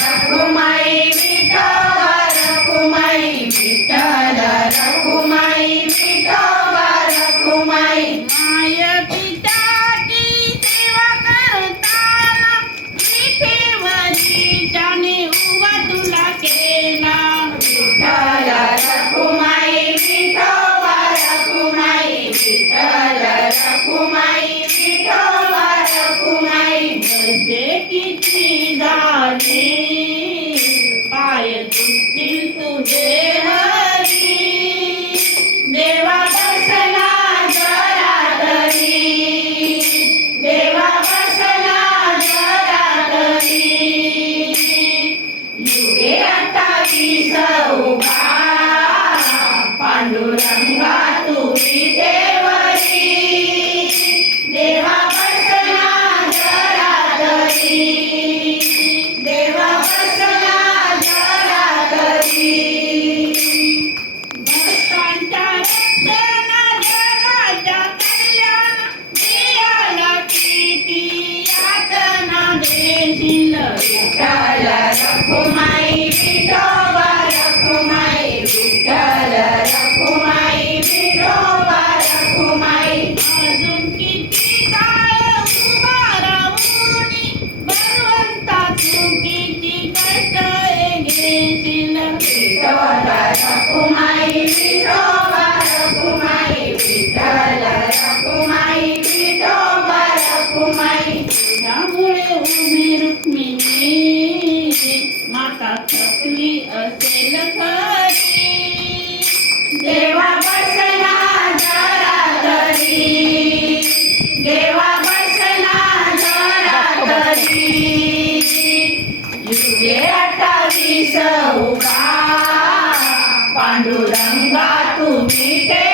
రఘుమై విఠల రఘుమై విఠల రఘుమై విఠల రఘుమై మాయ పితా की सेवा करता लिखे वरी जाने हुआ तुला के ना विठल रघुमई विठल रघुमई विठल रघुमई विठल रघुमई जैसे की जानी पाय तुटतील तुझे देवा बसला जरा तरी. देवा बसला जरा तरी. युगे अठ्ठावीस उभा पांडुरंगा तुझी देवरी. देवा बसला जरा देशील विठ्ठल रखुमाई विठोबा रखुमाई विठ्ठल रखुमाई विठोबा रखुमाई अजून किती काळ उभा राहून बलवंता तू किती कष्ट घेशील विठ्ठल रखुमाई त्यामुळे उभी रुक्मिणी माता थकली असेल खरी देवा बसला जरा तरी देवा बसला जरा तरी युगे अठ्ठावीस उभा पांडुरंगा तुम्ही ते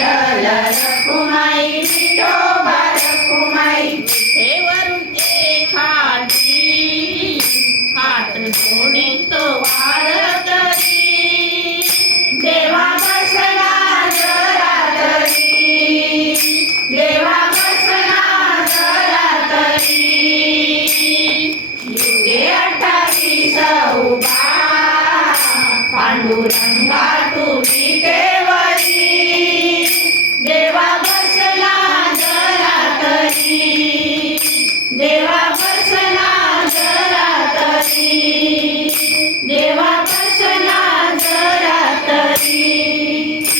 विठ्ठल रखुमाई विठोबा रखुमाई विठेवरून एखादी हात जोडितो वार करी. देवा बसला जरा देवा बसला जरा युगे अठ्ठावीस उभा पांडुरंग